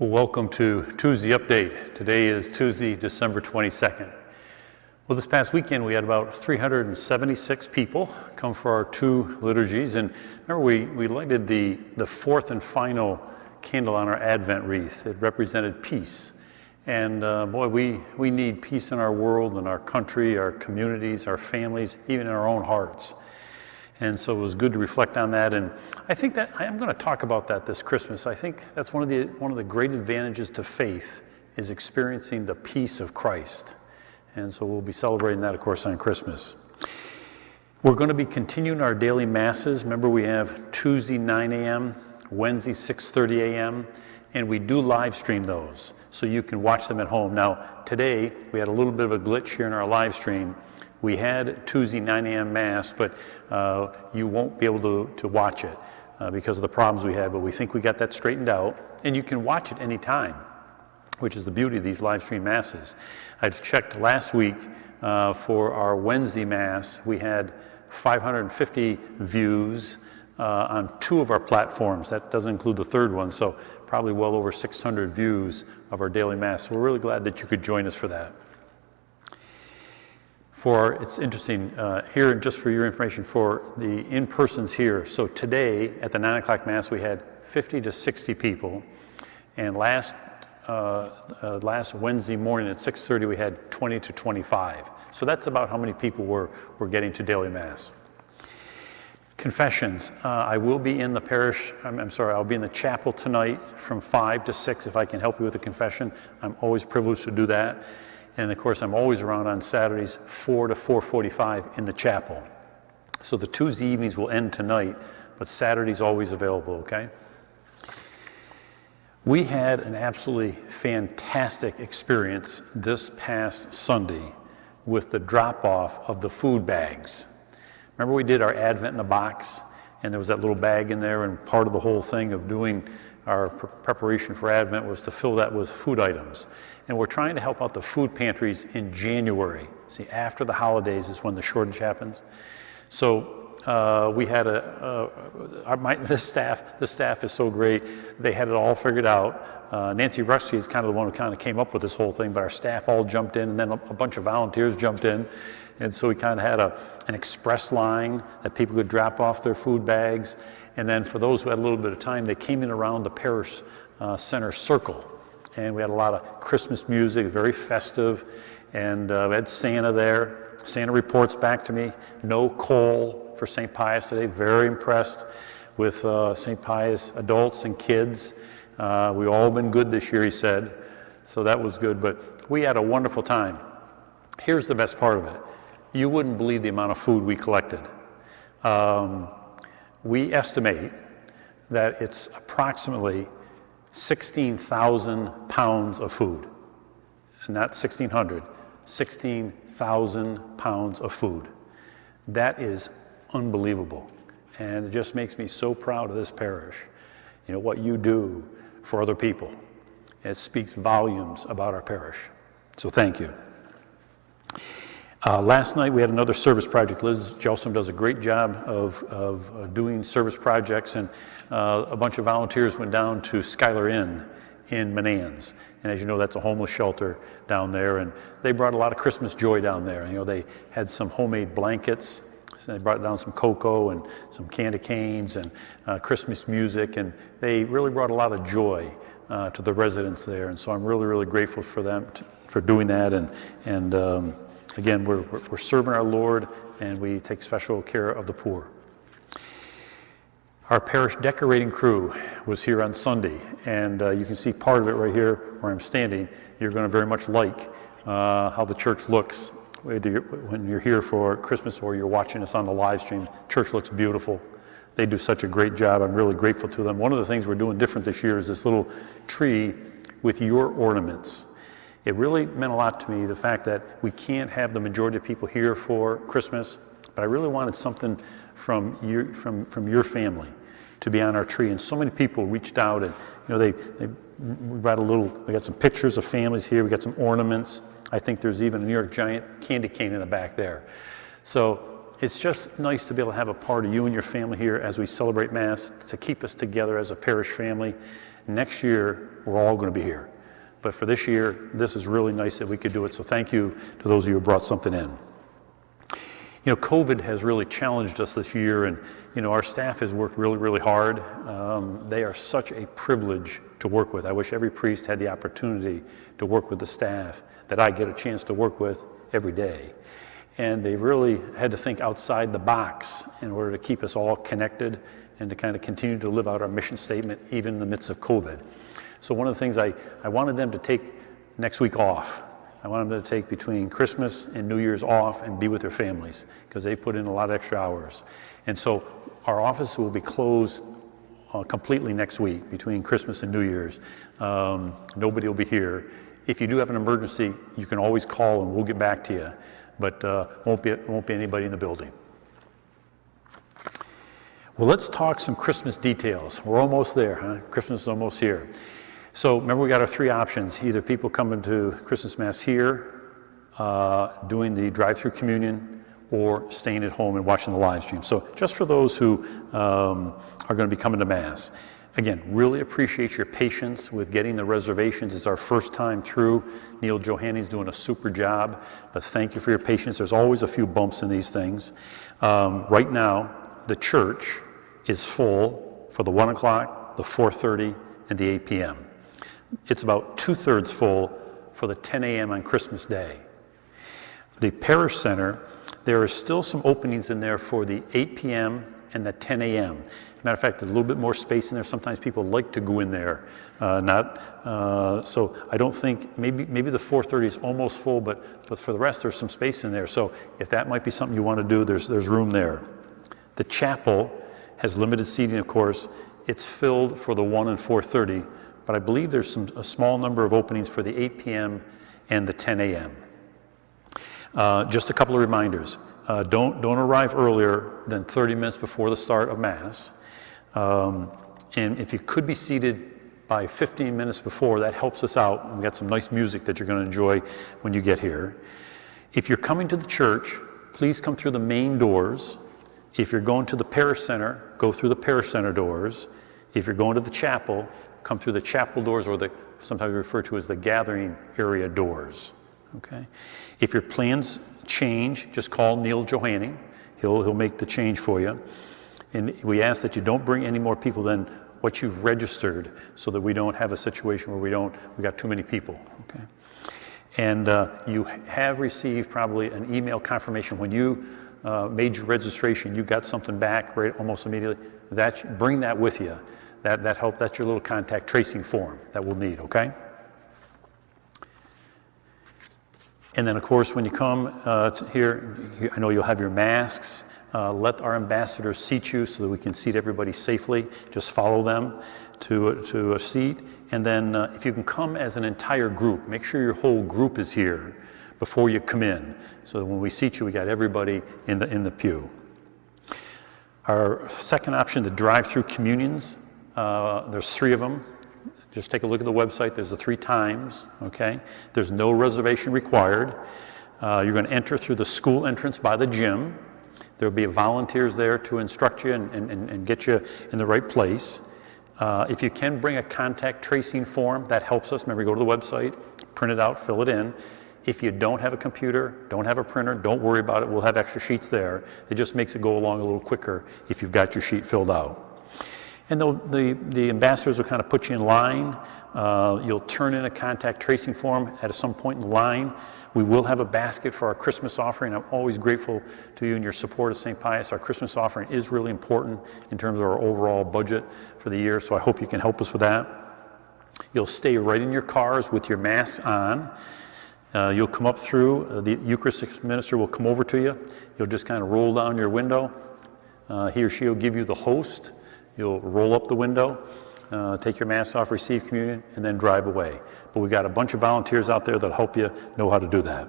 Welcome to Tuesday Update. Today is Tuesday, December 22nd. Well, this past weekend we had about 376 people come for our two liturgies, and remember we lighted the fourth and final candle on our Advent wreath. It represented peace, and boy, we need peace in our world, in our country, our communities, our families, even in our own hearts. And so it was good to reflect on that, and I think that I'm going to talk about that this Christmas. I think that's one of the great advantages to faith is experiencing the peace of Christ. And so we'll be celebrating that, of course, on Christmas. We're going to be continuing our daily masses. Remember, we have Tuesday 9 a.m., Wednesday 6:30 a.m., and we do live stream those, so you can watch them at home. Now, today we had a little bit of a glitch here in our live stream. We had Tuesday 9 a.m. Mass, but you won't be able to watch it because of the problems we had, but we think we got that straightened out, and you can watch it anytime, which is the beauty of these live stream Masses. I checked last week for our Wednesday Mass. We had 550 views on two of our platforms. That doesn't include the third one, so probably well over 600 views of our daily Mass. We're really glad that you could join us for that. It's interesting, here, just for your information, for the in-persons here, so today at the 9 o'clock Mass we had 50 to 60 people, and last Wednesday morning at 6:30 we had 20 to 25. So that's about how many people were getting to daily Mass. Confessions. I will be in the parish, I'll be in the chapel tonight from 5 to 6 if I can help you with a confession. I'm always privileged to do that. And of course, I'm always around on Saturdays, 4 to 4:45 in the chapel. So the Tuesday evenings will end tonight, but Saturday's always available, okay? We had an absolutely fantastic experience this past Sunday with the drop-off of the food bags. Remember we did our Advent in a box, and there was that little bag in there, and part of the whole thing of doing our preparation for Advent was to fill that with food items. And we're trying to help out the food pantries in January. See, after the holidays is when the shortage happens. So we had the staff is so great. They had it all figured out. Nancy Rusty is kind of the one who kind of came up with this whole thing, but our staff all jumped in, and then a bunch of volunteers jumped in. And so we kind of had an express line that people could drop off their food bags. And then for those who had a little bit of time, they came in around the parish center circle. And we had a lot of Christmas music, very festive, and we had Santa there. Santa reports back to me, no coal for St. Pius today. Very impressed with St. Pius adults and kids. We've all been good this year, he said, so that was good. But we had a wonderful time. Here's the best part of it. You wouldn't believe the amount of food we collected. We estimate that it's approximately 16,000 pounds of food, not 1,600, 16,000 pounds of food. That is unbelievable, and it just makes me so proud of this parish. You know, what you do for other people. It speaks volumes about our parish, so thank you. Last night we had another service project. Liz Jelsom does a great job of doing service projects, and a bunch of volunteers went down to Schuyler Inn in Menands. And as you know, that's a homeless shelter down there, and they brought a lot of Christmas joy down there. You know, they had some homemade blankets, so they brought down some cocoa and some candy canes and Christmas music, and they really brought a lot of joy to the residents there. And so I'm really, really grateful for them for doing that, and again, we're serving our Lord, and we take special care of the poor. Our parish decorating crew was here on Sunday, and you can see part of it right here where I'm standing. You're going to very much like how the church looks when you're here for Christmas or you're watching us on the live stream. Church looks beautiful. They do such a great job. I'm really grateful to them. One of the things we're doing different this year is this little tree with your ornaments. It really meant a lot to me, the fact that we can't have the majority of people here for Christmas, but I really wanted something from your family to be on our tree. And so many people reached out, and you know, we got some pictures of families here, we got some ornaments. I think there's even a New York Giant candy cane in the back there. So it's just nice to be able to have a part of you and your family here as we celebrate Mass, to keep us together as a parish family. Next year, we're all going to be here. But for this year, this is really nice that we could do it. So thank you to those of you who brought something in. You know, COVID has really challenged us this year, and you know, our staff has worked really, really hard. They are such a privilege to work with. I wish every priest had the opportunity to work with the staff that I get a chance to work with every day. And they've really had to think outside the box in order to keep us all connected and to kind of continue to live out our mission statement even in the midst of COVID. So one of the things I wanted them to take next week off. I wanted them to take between Christmas and New Year's off and be with their families because they put in a lot of extra hours. And so our office will be closed completely next week between Christmas and New Year's. Nobody will be here. If you do have an emergency, you can always call and we'll get back to you, but won't be anybody in the building. Well, let's talk some Christmas details. We're almost there, huh? Christmas is almost here. So remember, we got our three options. Either people coming to Christmas Mass here, doing the drive-through communion, or staying at home and watching the live stream. So just for those who are going to be coming to Mass, again, really appreciate your patience with getting the reservations. It's our first time through. Neil Johanni's doing a super job, but thank you for your patience. There's always a few bumps in these things. Right now, the church is full for the 1 o'clock, the 4:30, and the 8 p.m. It's about 2/3 full for the 10 a.m. on Christmas Day. The parish center, there are still some openings in there for the 8 p.m. and the 10 a.m. As a matter of fact, there's a little bit more space in there. Sometimes people like to go in there. So I don't think, maybe the 4:30 is almost full, but for the rest, there's some space in there. So if that might be something you want to do, there's room there. The chapel has limited seating, of course. It's filled for the 1 and 4:30, but I believe there's a small number of openings for the 8 p.m. and the 10 a.m. Just a couple of reminders. Don't arrive earlier than 30 minutes before the start of Mass. And if you could be seated by 15 minutes before, that helps us out. We've got some nice music that you're going to enjoy when you get here. If you're coming to the church, please come through the main doors. If you're going to the parish center, go through the parish center doors. If you're going to the chapel, come through the chapel doors, or sometimes referred to as the gathering area doors. Okay? If your plans change, just call Neil Johanni. He'll make the change for you. And we ask that you don't bring any more people than what you've registered, so that we don't have a situation where we got too many people. Okay? And you have received probably an email confirmation when you made your registration. You got something back right almost immediately. Bring that with you. That help. That's your little contact tracing form that we'll need. Okay. And then, of course, when you come here, I know you'll have your masks. Let our ambassadors seat you so that we can seat everybody safely. Just follow them to a seat. And then if you can come as an entire group, make sure your whole group is here before you come in. So that when we seat you, we got everybody in the pew. Our second option, the drive-through communions, there's 3 of them. Just take a look at the website. There's the 3 times, okay? There's no reservation required. You're going to enter through the school entrance by the gym. There'll be volunteers there to instruct you and get you in the right place. If you can bring a contact tracing form, that helps us. Remember, go to the website, print it out, fill it in. If you don't have a computer, don't have a printer, don't worry about it. We'll have extra sheets there. It just makes it go along a little quicker if you've got your sheet filled out. And the ambassadors will kind of put you in line. You'll turn in a contact tracing form at some point in the line. We will have a basket for our Christmas offering. I'm always grateful to you and your support of St. Pius. Our Christmas offering is really important in terms of our overall budget for the year, so I hope you can help us with that. You'll stay right in your cars with your masks on. You'll come up through, the Eucharistic minister will come over to you. You'll just kind of roll down your window. He or she will give you the host. You'll roll up the window, take your mask off, receive communion, and then drive away. But we've got a bunch of volunteers out there that'll help you know how to do that.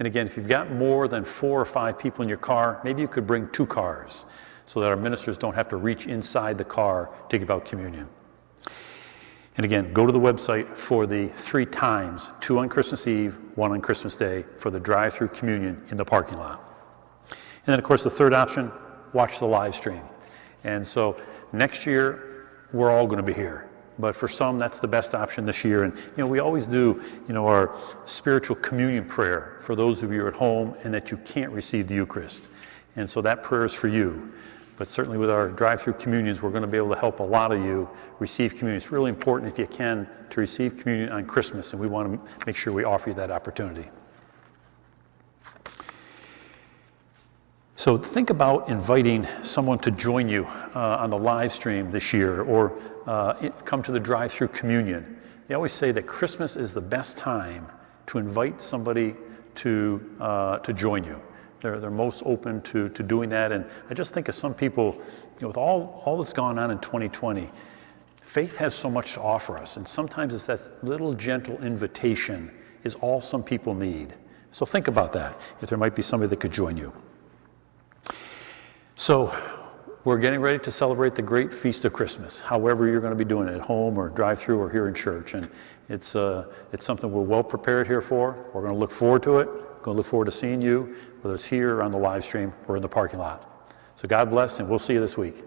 And again, if you've got more than 4 or 5 people in your car, maybe you could bring 2 cars so that our ministers don't have to reach inside the car to give out communion. And again, go to the website for the 3 times, 2 on Christmas Eve, 1 on Christmas Day, for the drive-through communion in the parking lot. And then, of course, the third option, watch the live stream. And so next year, we're all going to be here. but for some, that's the best option this year. And we always do, our spiritual communion prayer for those of you at home and that you can't receive the Eucharist. And so that prayer is for you. But certainly with our drive-through communions, we're going to be able to help a lot of you receive communion. It's really important, if you can, to receive communion on Christmas, and we want to make sure we offer you that opportunity. So think about inviting someone to join you on the live stream this year, or come to the drive-through communion. They always say that Christmas is the best time to invite somebody to join you. They're most open to doing that. And I just think of some people, with all that's gone on in 2020, faith has so much to offer us. And sometimes it's that little gentle invitation is all some people need. So think about that, if there might be somebody that could join you. So we're getting ready to celebrate the great feast of Christmas, however you're going to be doing it, at home or drive-through or here in church. And it's something we're well prepared here for. We're going to look forward to it. We're going to look forward to seeing you, whether it's here or on the live stream or in the parking lot. So God bless, and we'll see you this week.